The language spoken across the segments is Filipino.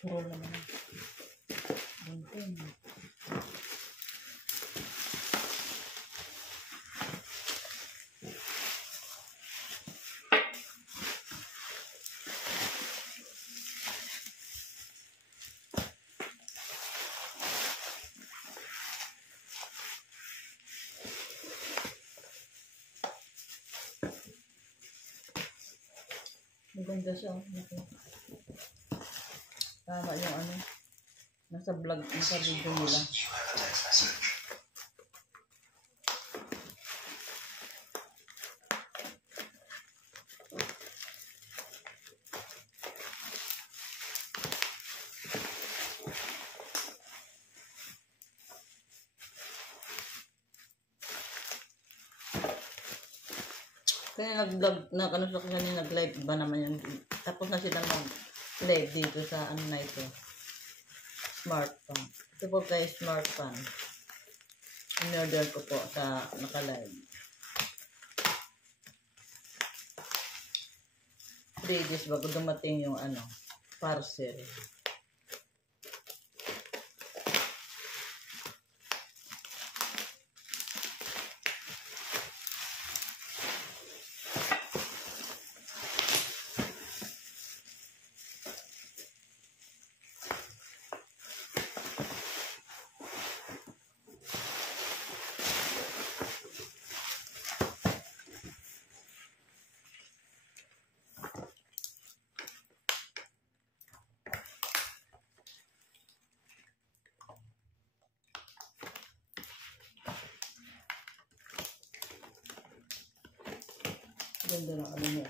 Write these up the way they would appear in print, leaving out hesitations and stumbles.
Puro naman. Bunting. Maganda siya. Tama yung ano. Nasa vlog, nasa video nila. Kaya nag-vlog, ano sa kanina, nag-live ba naman yung, tapos na silang nag-live dito sa ano na ito, smart phone. Ito po guys, smart phone. In-order ko po sa naka-live. 3 days bago dumating yung ano, parcel. Ganda ng ano mo.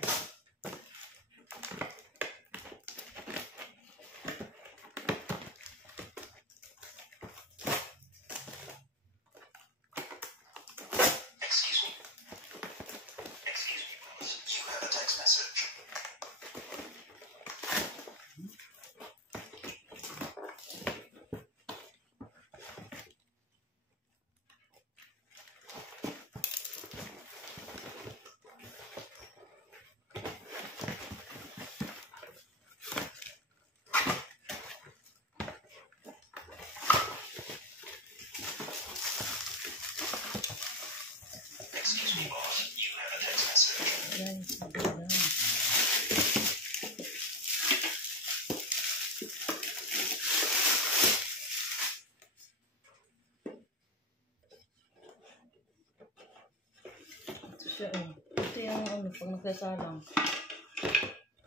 Ito yung ano, pag nagsasalang.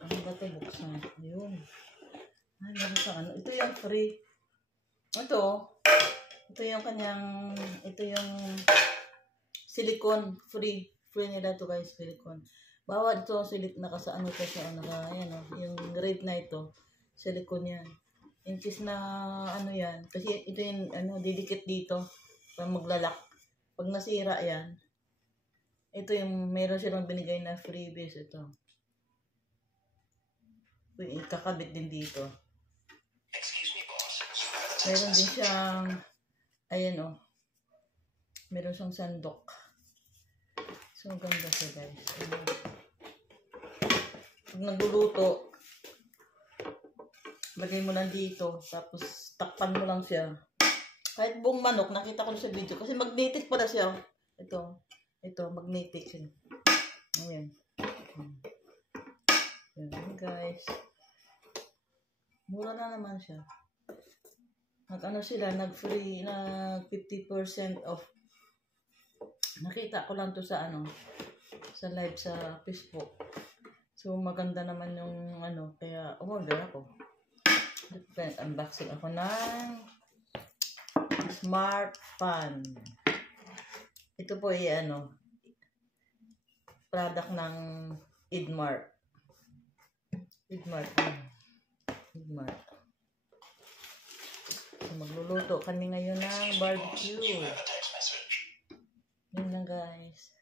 Ano ba ito buksan? Ayun. Ay, meron sa ano. Ito yung free. Ito yung kanyang, ito yung silicone free. Free nila ito guys, silicone. Bawat ito, nakasa ano ito sa ano, ayan o, yung red na ito, silicone yan. In case na ano yan, kasi ito yung ano, didikit dito, pag maglalak. Pag nasira yan, ito yung meron silang binigay na freebies ito. Kakabit din dito. Meron din siyang, ayan o, meron siyang sandok. So, ganda siya guys. Pag nagluluto, lagay mo lang dito, tapos takpan mo lang siya. Kahit buong manok, nakita ko sa video, kasi magnetic pala siya. Ito, magnetic siya. Ayan. Ayan guys. Mura na naman siya. sila, nag-free, nag 50% off. Nakita ko lang to sa sa live sa Facebook. So, maganda naman yung kaya umorder ako. Unboxing ako ng Smart Fan. Ito po ay product ng Edmart. Edmart. So, magluluto kami ngayon ng barbecue. Yun lang guys.